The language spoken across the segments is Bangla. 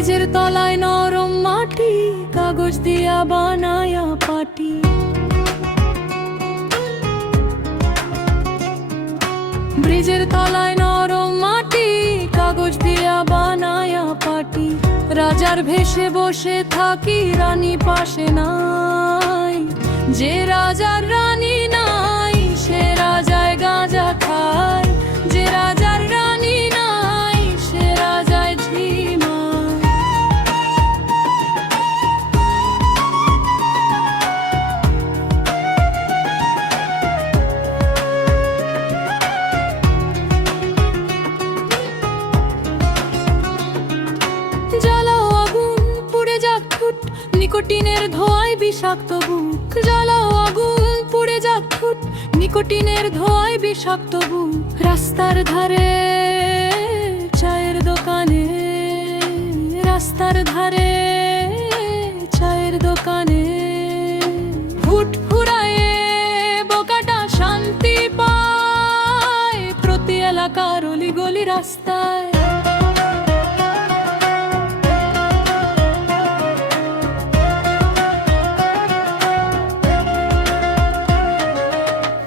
ব্রিজের তলায় নরম মাটি, কাগজ দিয়া বানায়া পাটি। ব্রিজের তলায় নরম মাটি, কাগজ দিয়া বানায়া পাটি। রাজার ভেসে বসে থাকি, রানী পাশে নাই। যে রাজার রানী নাই, সে রাজায় গাঁজা খায়। যে রাজার রানী নাই, সে রাজায় ঝিমায়। জ্বালাও আগুন পুড়ে যাক ফুট, নিকোটিনের ধোঁয়ায় বিষাক্ত বুক। জ্বালাও আগুন পুড়ে যাক ফুট, নিকোটিনের ধোঁয়ায় বিষাক্ত বুক। রাস্তার ধারে চায়ের দোকানে, রাস্তার ধারে চায়ের দোকানে ফুট ফুরায়ে বোকাটা শান্তি পায়। প্রতি এলাকার অলিগলি রাস্তায়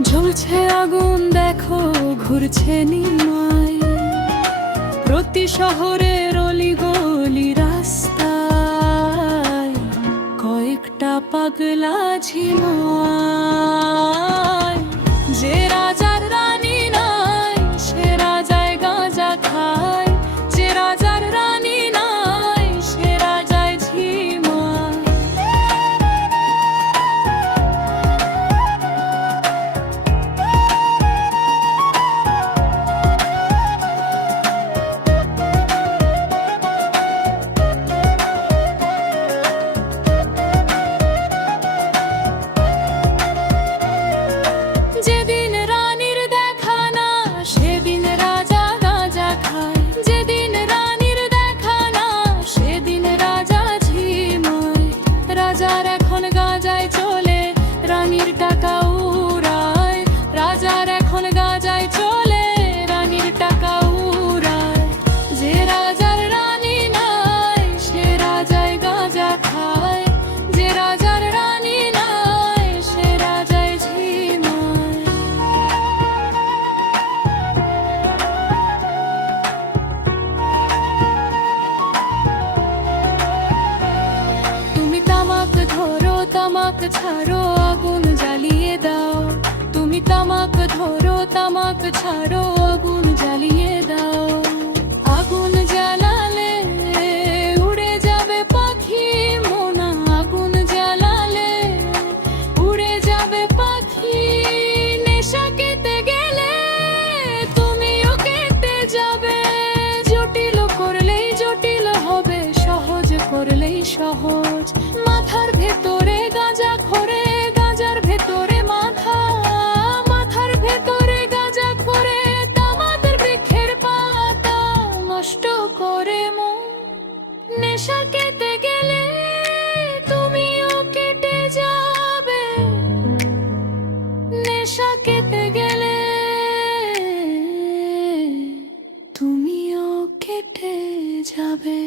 জ্বলছে আগুন, দেখো ঘুরছে নিমাই। প্রতি শহরের অলিগলি রাস্তায় কয়েকটা পাগলা ঝিমায়। যে রাজার রানী নাই, সে রাজায় গাঁজা খায়। যে রাজার রানী নাই, সে রাজায় ঝিমায়। যেদিন রানীর দেখা না, সেদিন রাজা গাঁজা খায়। যেদিন রানীর দেখা না, সেদিন রাজা ঝিমায়। রাজার এখন গাঁজায় চলে, রানীর টাকা উড়ায়। রাজার এখন গাঁজায় চলে, রানীর টাকা উড়ায়। যে রাজার রানী নাই, সে রাজায় গাঁজা খায়। যে রাজার রানী নাই, সে রাজায় ঝিমায়। তুমি তামাক ধরো, তামাক ছাড়ো, আগুন জ্বালিয়ে দাও। তুমি তামাক ধরো, তামাক ছাড়ো, আগুন জ্বালিয়ে দাও। আগুন জ্বালালে উড়ে যাবে পাখি মোনা। আগুন জ্বালালে উড়ে যাবে পাখি। নেশা কেটে গেলে তুমিও কেটে যাবে। জটিল করলেই জটিল হবে, সহজ করলেই সহজ। মাথার ভেতরে গাঁজা ঘোরে, গাঁজার ভেতরে মাথা। মাথার ভেতরে গাঁজা ঘোরে, তামাকের বৃক্ষের পাতা নষ্ট করে মন। নেশা কেটে গেলে তুমিও কেটে যাবে। নেশা কেটে গেলে তুমিও কেটে যাবে।